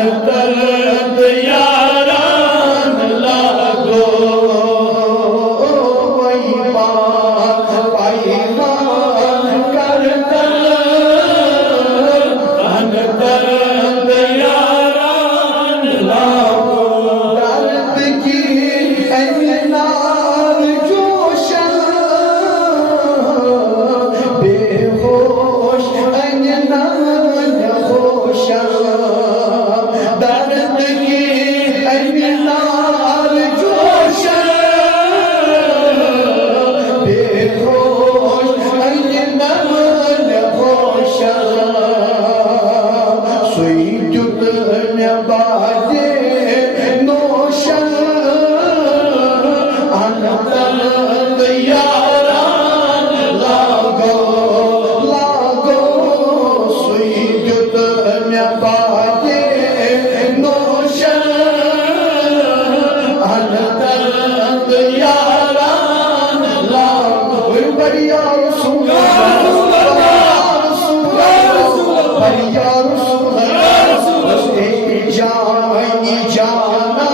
दर्द यारान लागो वही बात पैमान करता दर्द यारान लागो दर्द की नार जोशन बेहोश नार होशन दर्द की नार जोशन बेहोश नार होशन सुई जुत बाजे नोशन दर्द यारान लागो लागो सुई जुत बाजे नोशन दर्द यारान लागो बढ़िया सुना बढ़िया जानी जाना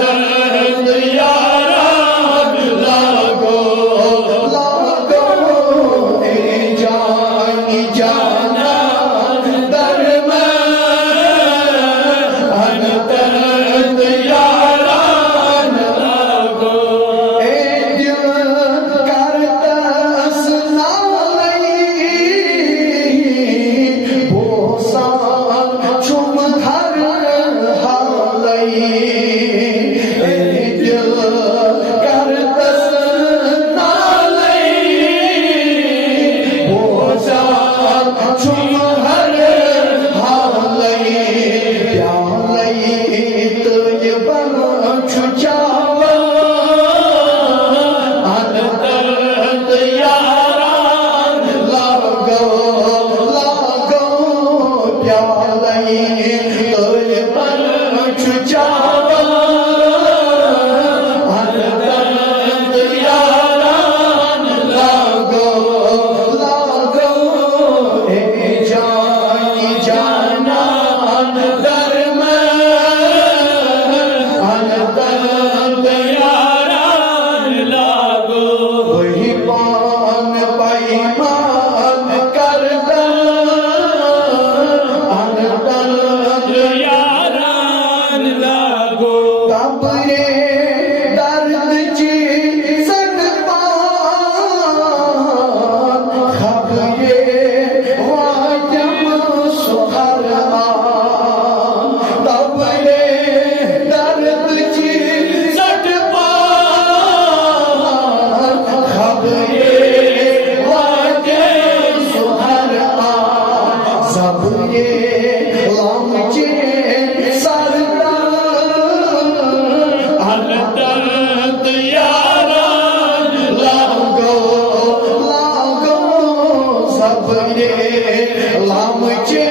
दर्द यारान लागो लागो ए जानी जाना दर्द यारान लागो ए दिल करता सुना चुम हर हालई दिल कर दस नालई बोझा चुम हर हालई प्यालई तुझ बन छुचावा दर्द यारान लागो लागो प्यालई तुझ बन छुचावा दर्द यारान लागो लागो ए जानी जाना दर्द यारान लागो वही पान पैमान करता दर्द यारान लागो कब्रे दर्द ची सदपान खबरे वाजम सुहर कब्रे दर्द ची सदपान खबरे वाजम सुहर सबरे लामचे दर्द यारान लागो लागो सबरे लामचे